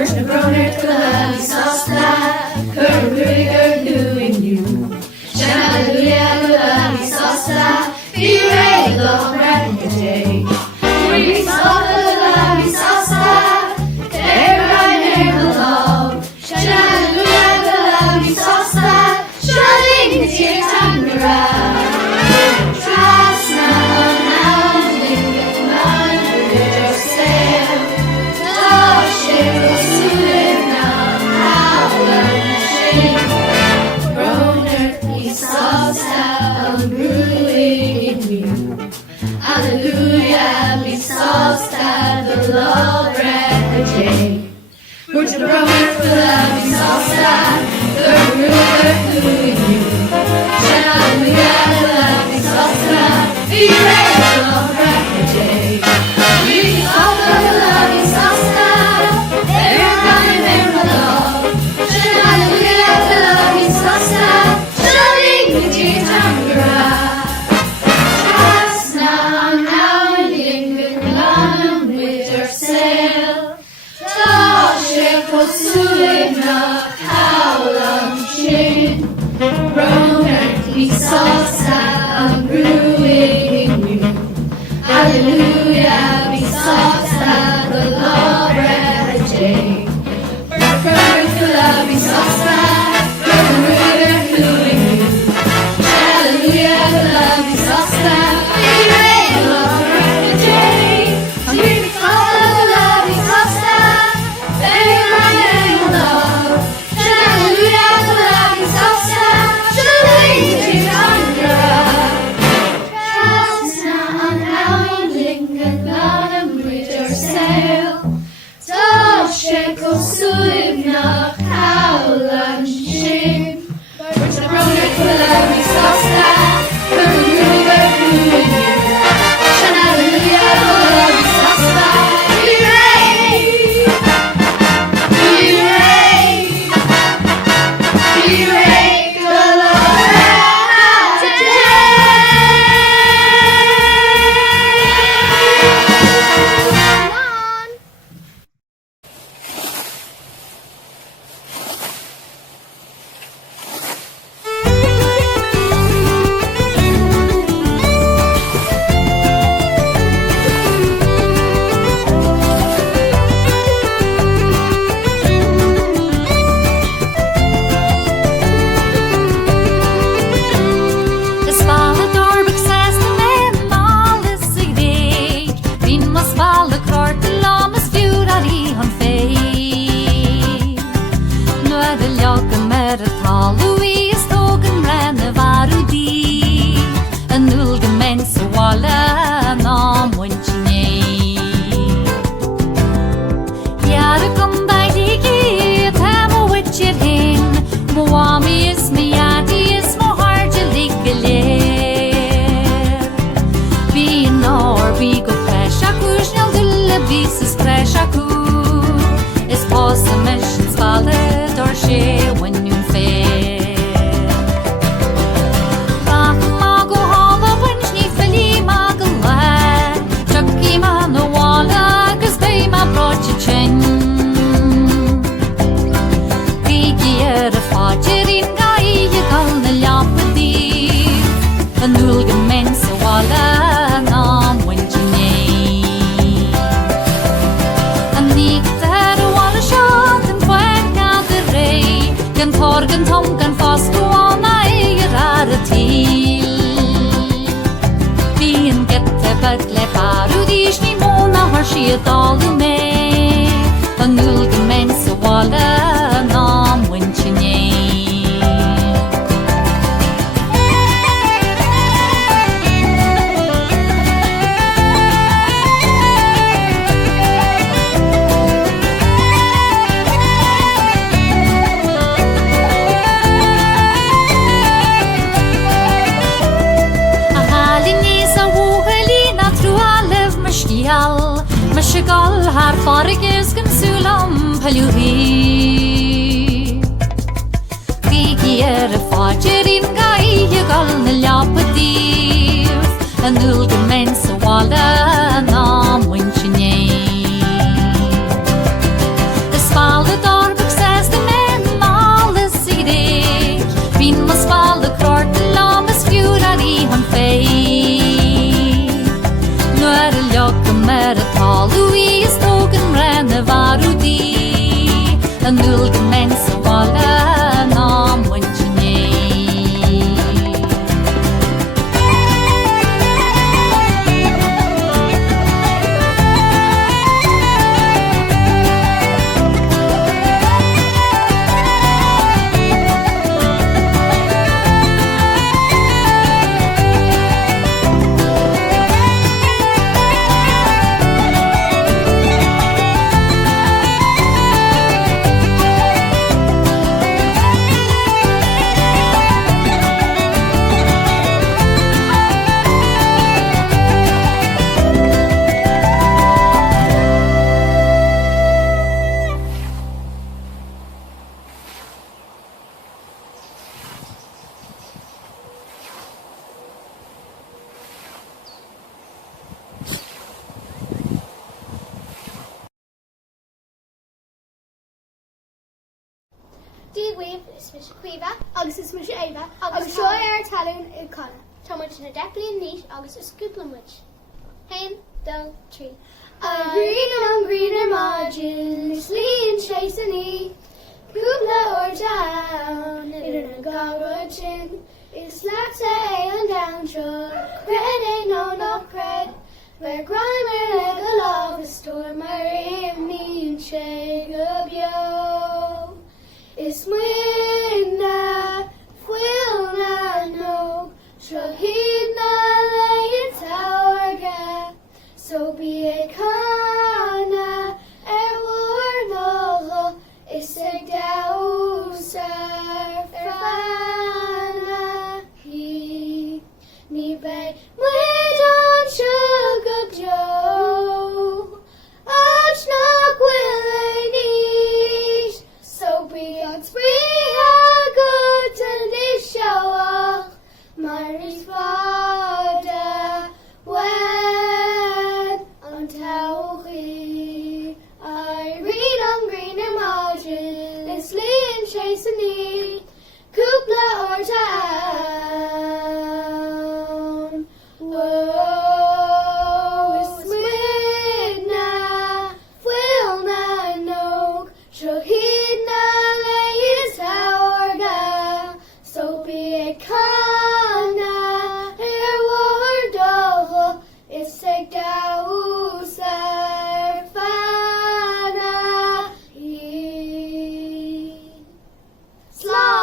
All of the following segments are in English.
Burst broner kula misasta, kurguriger doing you. Hallelujah, kula misasta, be ready, Lord, right today. We saw kula misasta, everyone never love. Hallelujah, kula misasta, shouting the tears on the ride. Trust now, linger under yourself. Hallelujah, we saw that the Lord read the day. We're to the Roman club, we saw that the ruler doing you. Hallelujah, we saw that the Lord read the day. We saw the love, we saw that everybody remember love. Hallelujah, we saw that shouting the tears on the ground. Hallelujah, we saw that the Lord read the day. Perfect love, we saw that the ruler doing you. Hallelujah, love, we saw that the Lord read the day. We saw the love, we saw that everyone love. Hallelujah, love, we saw that shouting the tears on the ground. Sulibna Kaulan Shin. We're to the Roman Club, we saw that. We're doing you. Hallelujah, we saw that. We reign. The Lord read the Scoil har farges gan sulam paluhi. Gigier fagerin gai gal na lapativ. Anul gemen sa wala na munchinye. The spa an núl de men sa bhla ná muinte né. Díomh is mis cuiomh agus is mis Éabha agus seo talún I Colette. Tá muid na deplaíon níos agus is cúplamuid. Hain, dul, trí. I read on greener margin, sleeing chasing e. Cúpla or down, in a garrochin. It's Slaght and down truck, cred ain't no cred. Where grimer like a lava storm, I me and shake up yo. Is mwynna, fwylna no, trahidna lei tawarga. So be a kana, wardogo, is a dauser fana. He, ni bay, mwydon sugar joe, achnak willenish. So be on spree a good to this show. Maire's father when on Tauchi. I read on green and margin, it's Lee and chasing me, Cúpla or town. Whoa, it's midna, Wilna no, Shahidna is our so be a kana, wardogo, it's a dauser fana. Slaght.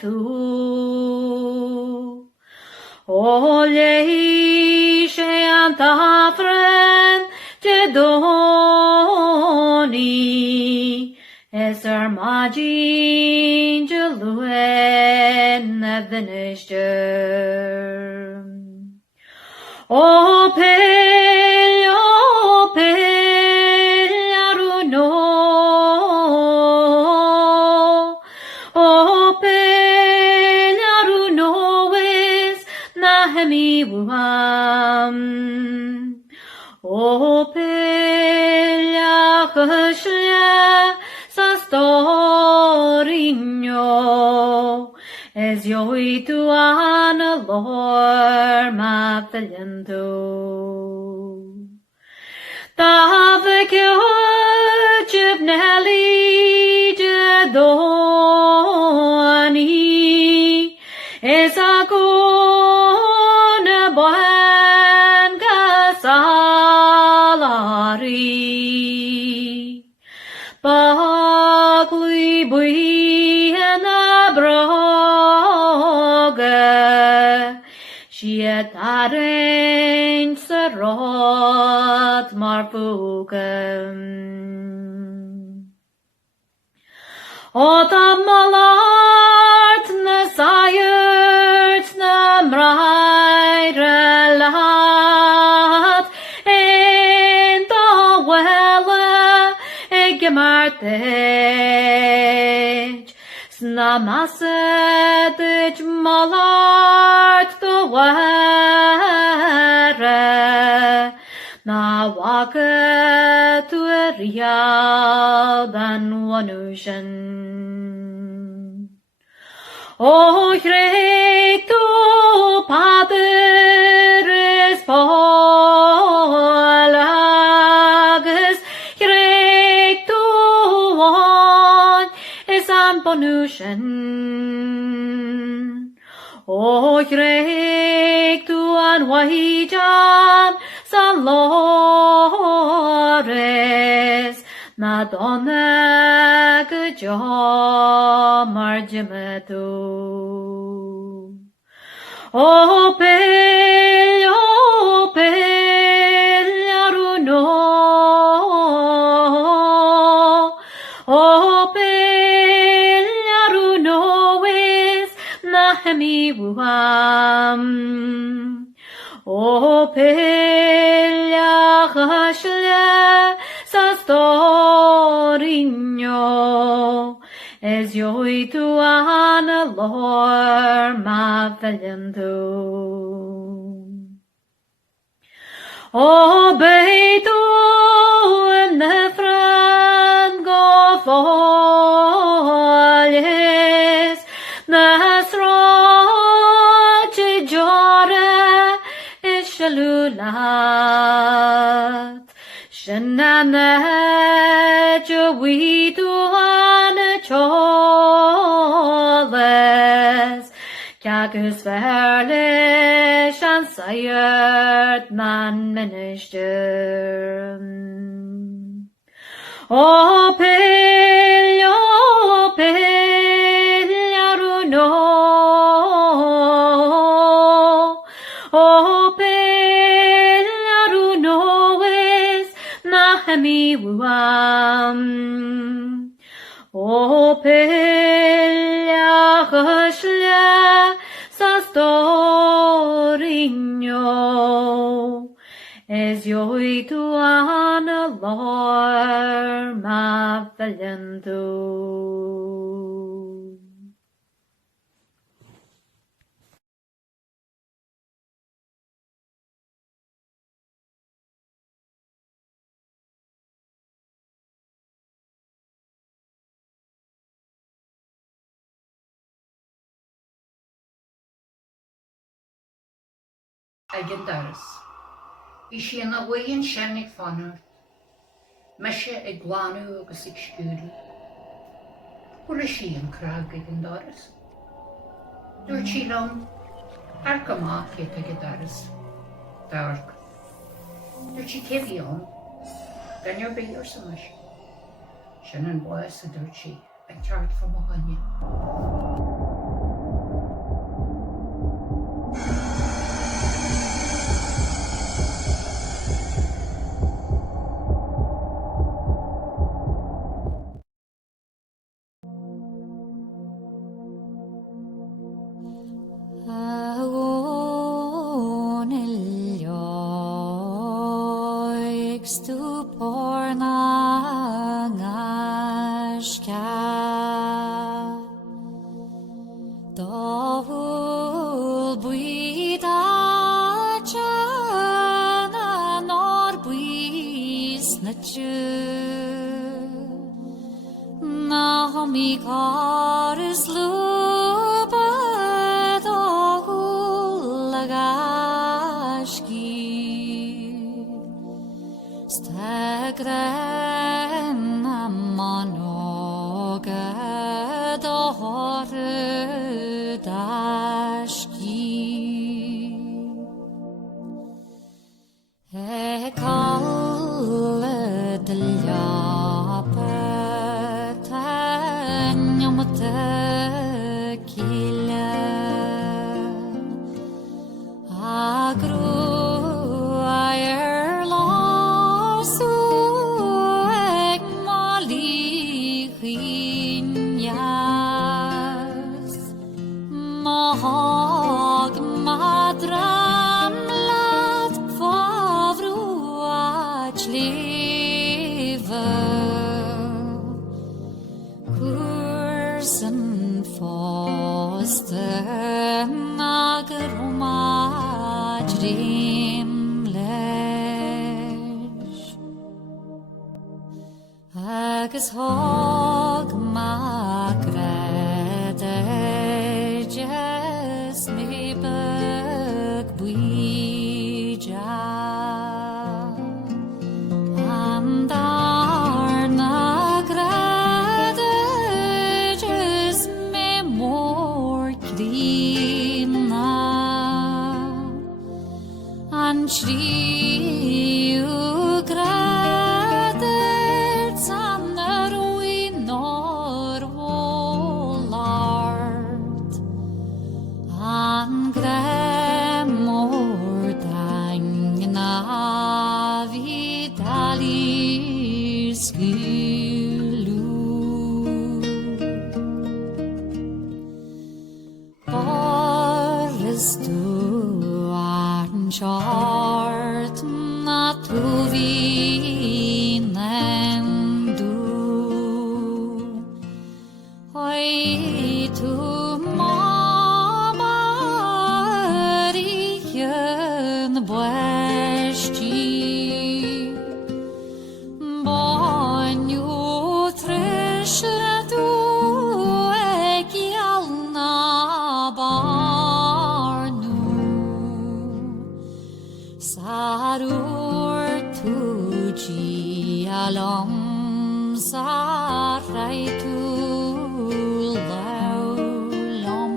tú. O lei sé an tafren de doni es magin de luen na vinister. O pel aruno, o pel aruno is nahemi wuham. O pel achashya sa storinyo es yoi tu an lor ma feliento. Tavek yojib neli jadoni es agona buan gasalari. Bagli buiena broga Shiet arein sarot marfugam. O malart na sayert na mraire lahat en da welle egemartej sna masedej malart the were na waka to a real than one ocean. O great to padres polagus, great to one is an bonushan. O great to an wahijan salores na Donna gajo margimetu. O pel aruno, o pel aruno is nahemi wuham. O pel achashya sa storinyo es yoi tu an lor ma feliento. O beitu nefran go folies nasroche jore ishalulat Shanana jawitu an choles Cagus verlish an sayert man minister. O pel aruno, o pel aruno is nahemi wuam. O pel achashya sa storinyo es yoi tu an lor ma feliento. Agin daras. Ishi an awain shannig fanner. Meshe ag glanu agus ag Scoil. Hwyr ishi an crag agin daras. Dw'r chi lom arcama ket agin daras. Dark. Dw'r chi kevi on. Gan your bay or samash. Shannon boys a dw'r chi. Ag chart from Ohanya. porna ngashka Dahul buida chana nor buis na chu Nahomi kar is luba dahul lagashki Stagren amanoga dahor dashki Ekal dilyapet nyamtakila Agru ayerlasu ek malichinyas Mahag madram lat favru achliva Kursen foster nagruma dreamlesh Agus hog magrede jes me bug buija Andar nagrede jes me more krina An shriu grader tsanner ui nor volart An gremor dangna vidalir skulu Boris du an chart na tu vinendu Oi tu mama richen bwesti Bonju treshratu ekialna barnu Sarur tuji alom saraitu laulom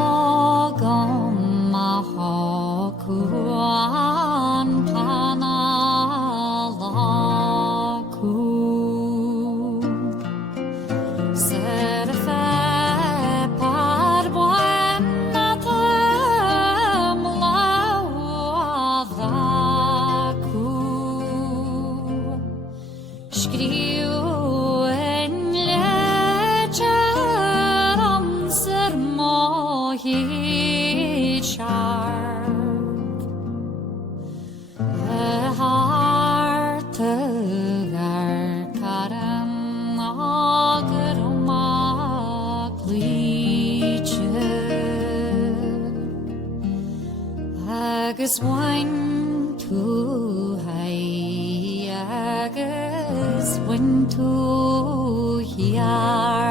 Tamagam mahakuan panalaku Serfe parbuena tamlauadaku Skriu en legeram ser mohicharp Hartagar karam agrmak liche Agus wine to high Agus wine to hiar